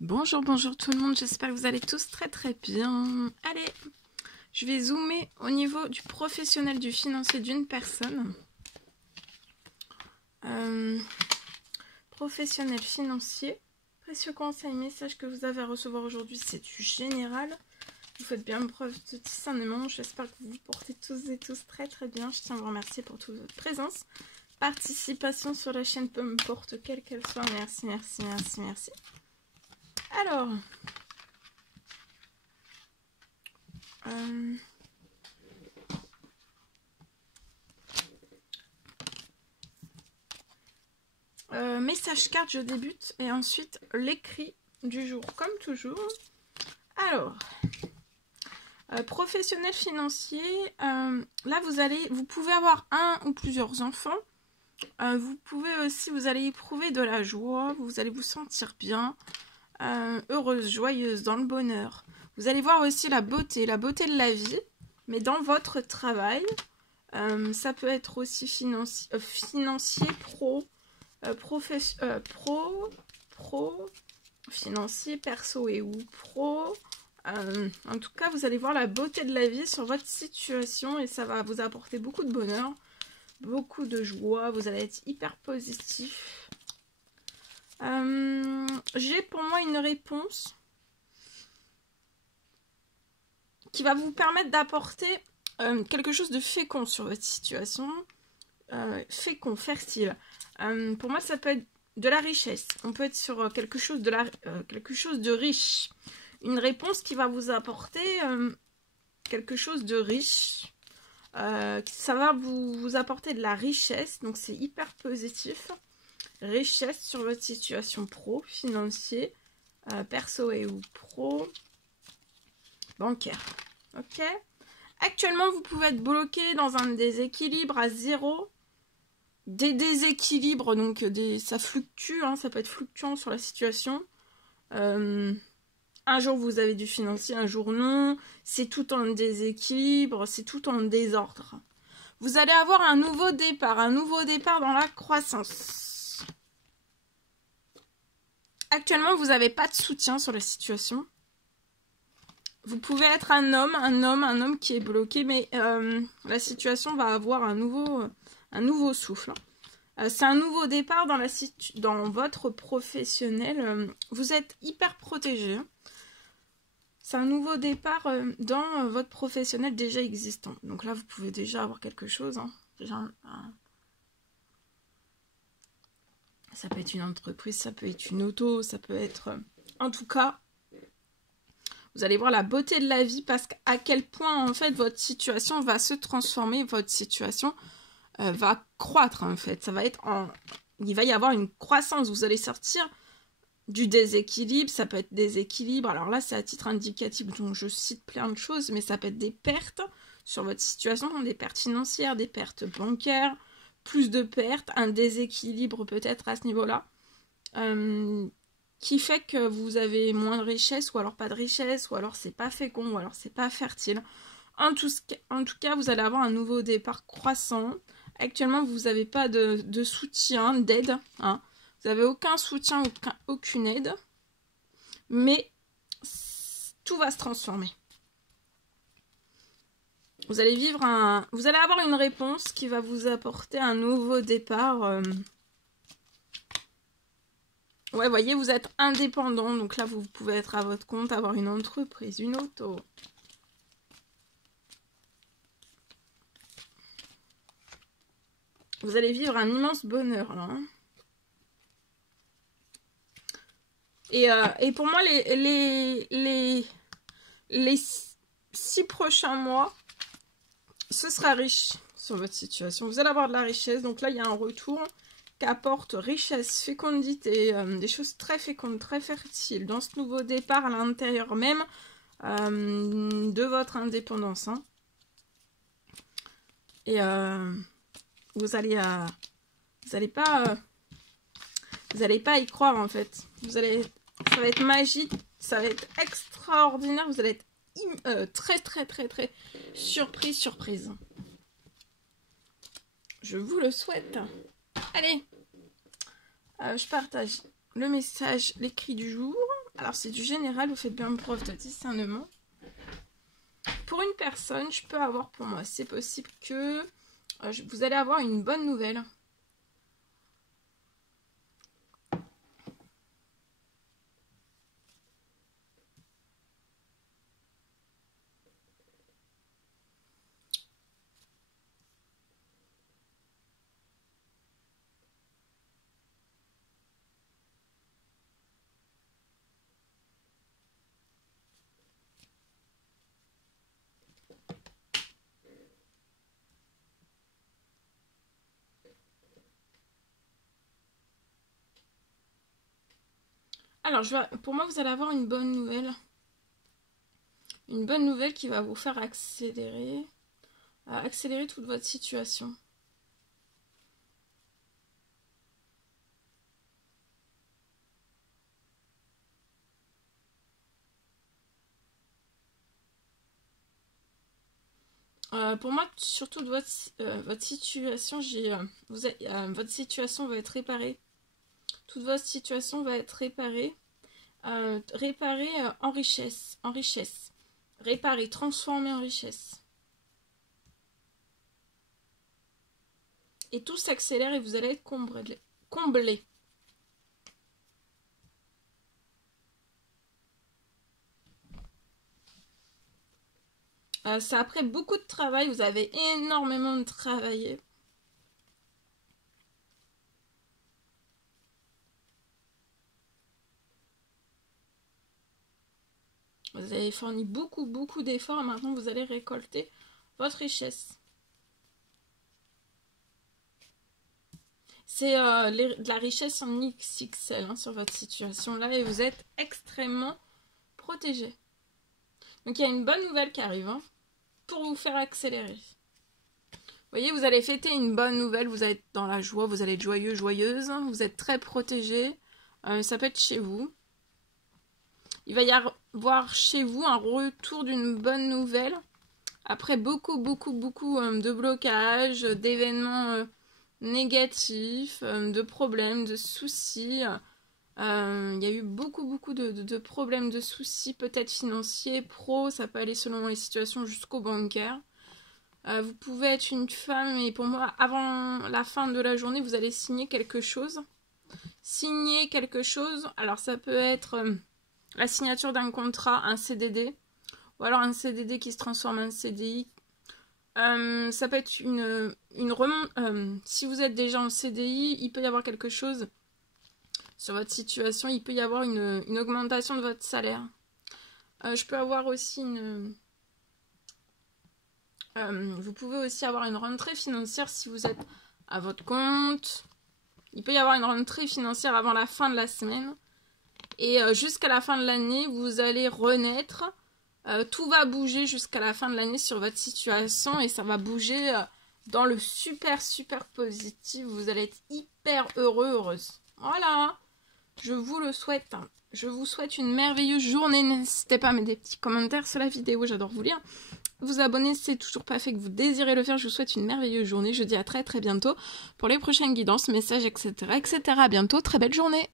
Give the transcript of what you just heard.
Bonjour, bonjour tout le monde, j'espère que vous allez tous très très bien. Allez, je vais zoomer au niveau du professionnel du financier d'une personne. Professionnel financier, précieux conseil, message que vous avez à recevoir aujourd'hui, c'est du général. Vous faites bien preuve de discernement, j'espère que vous vous portez tous et tous très très bien. Je tiens à vous remercier pour toute votre présence. Participation sur la chaîne, peu importe quelle qu'elle soit, merci, merci, merci, merci. Alors, message carte, je débute et ensuite l'écrit du jour, comme toujours. Alors, professionnel financier, là vous pouvez avoir un ou plusieurs enfants. Vous pouvez aussi, vous allez éprouver de la joie, vous allez vous sentir bien, heureuse, joyeuse, dans le bonheur. Vous allez voir aussi la beauté de la vie, mais dans votre travail. Ça peut être aussi financier, financier, perso et ou pro. En tout cas, vous allez voir la beauté de la vie sur votre situation et ça va vous apporter beaucoup de bonheur, beaucoup de joie. Vous allez être hyper positif. J'ai pour moi une réponse qui va vous permettre d'apporter quelque chose de fécond sur votre situation. Fécond, fertile. Pour moi, ça peut être de la richesse. On peut être sur quelque chose de riche. Une réponse qui va vous apporter quelque chose de riche. Ça va vous apporter de la richesse. Donc, c'est hyper positif. Richesse sur votre situation pro, financier, perso et ou pro, bancaire. Ok. Actuellement, vous pouvez être bloqué dans un déséquilibre à zéro. Des déséquilibres, donc ça fluctue, hein, ça peut être fluctuant sur la situation. Un jour vous avez du financier, un jour non. C'est tout en déséquilibre, c'est tout en désordre. Vous allez avoir un nouveau départ dans la croissance. Actuellement, vous n'avez pas de soutien sur la situation. Vous pouvez être un homme qui est bloqué, mais la situation va avoir un nouveau souffle. C'est un nouveau départ dans votre professionnel. Vous êtes hyper protégé. C'est un nouveau départ dans votre professionnel déjà existant. Donc là, vous pouvez déjà avoir quelque chose. Hein. Déjà, ça peut être une entreprise, ça peut être une auto, ça peut être... En tout cas, vous allez voir la beauté de la vie parce qu'à quel point, en fait, votre situation va se transformer, votre situation va croître, en fait. Ça va être il va y avoir une croissance. Vous allez sortir du déséquilibre. Ça peut être déséquilibre. Alors là, c'est à titre indicatif, donc je cite plein de choses, mais ça peut être des pertes sur votre situation, des pertes financières, des pertes bancaires, plus de pertes, un déséquilibre peut-être à ce niveau-là. Qui fait que vous avez moins de richesse, ou alors pas de richesse, ou alors c'est pas fécond, ou alors c'est pas fertile. En tout cas, vous allez avoir un nouveau départ croissant. Actuellement, vous n'avez pas de soutien, d'aide. Hein. Vous n'avez aucun soutien, aucune aide. Mais tout va se transformer. Vous allez vous allez avoir une réponse qui va vous apporter un nouveau départ. Ouais, voyez, vous êtes indépendant. Donc là, vous pouvez être à votre compte, avoir une entreprise, une auto. Vous allez vivre un immense bonheur, là. Hein. Et pour moi, les 6 prochains mois, ce sera riche sur votre situation. Vous allez avoir de la richesse. Donc là, il y a un retour qui apporte richesse, fécondité, des choses très fécondes, très fertiles dans ce nouveau départ à l'intérieur même de votre indépendance. Hein. Et vous allez pas y croire en fait. Ça va être magique, ça va être extraordinaire. Vous allez être très très très très surprise. Je vous le souhaite. Allez, je partage le message, l'écrit du jour. Alors c'est du général, vous faites bien preuve de discernement. Pour une personne, je peux avoir pour moi, c'est possible que vous allez avoir une bonne nouvelle. Alors, pour moi, vous allez avoir une bonne nouvelle. Une bonne nouvelle qui va vous faire accélérer toute votre situation. Pour moi, surtout de votre situation, votre situation va être réparée. Toute votre situation va être réparée. Réparée en richesse. Réparée, transformée en richesse. Et tout s'accélère et vous allez être comblé. Ça après beaucoup de travail, vous avez énormément de travaillé. Vous avez fourni beaucoup d'efforts et maintenant vous allez récolter votre richesse. C'est de la richesse en XXL hein, sur votre situation là et vous êtes extrêmement protégé. Donc il y a une bonne nouvelle qui arrive hein, pour vous faire accélérer. Vous voyez, vous allez fêter une bonne nouvelle, vous allez être dans la joie, vous allez être joyeux, joyeuse, vous êtes très protégé. Ça peut être chez vous. Il va y avoir chez vous un retour d'une bonne nouvelle. Après beaucoup de blocages, d'événements négatifs, de problèmes, de soucis. Il y a eu beaucoup de problèmes, de soucis, peut-être financiers, pro, ça peut aller selon les situations jusqu'au bancaire. Vous pouvez être une femme et pour moi, avant la fin de la journée, vous allez signer quelque chose. Signer quelque chose, alors ça peut être la signature d'un contrat, un CDD, ou alors un CDD qui se transforme en CDI. Ça peut être une remonte. Si vous êtes déjà en CDI, il peut y avoir quelque chose sur votre situation. Il peut y avoir une augmentation de votre salaire. Je peux avoir aussi vous pouvez aussi avoir une rentrée financière si vous êtes à votre compte. Il peut y avoir une rentrée financière avant la fin de la semaine. Et jusqu'à la fin de l'année, vous allez renaître. Tout va bouger jusqu'à la fin de l'année sur votre situation. Et ça va bouger dans le super positif. Vous allez être hyper heureux, heureuse. Voilà. Je vous le souhaite. Je vous souhaite une merveilleuse journée. N'hésitez pas à mettre des petits commentaires sur la vidéo. J'adore vous lire. Vous abonner si c'est toujours pas fait, que vous désirez le faire. Je vous souhaite une merveilleuse journée. Je vous dis à très bientôt pour les prochaines guidances, messages, etc. À bientôt. Très belle journée.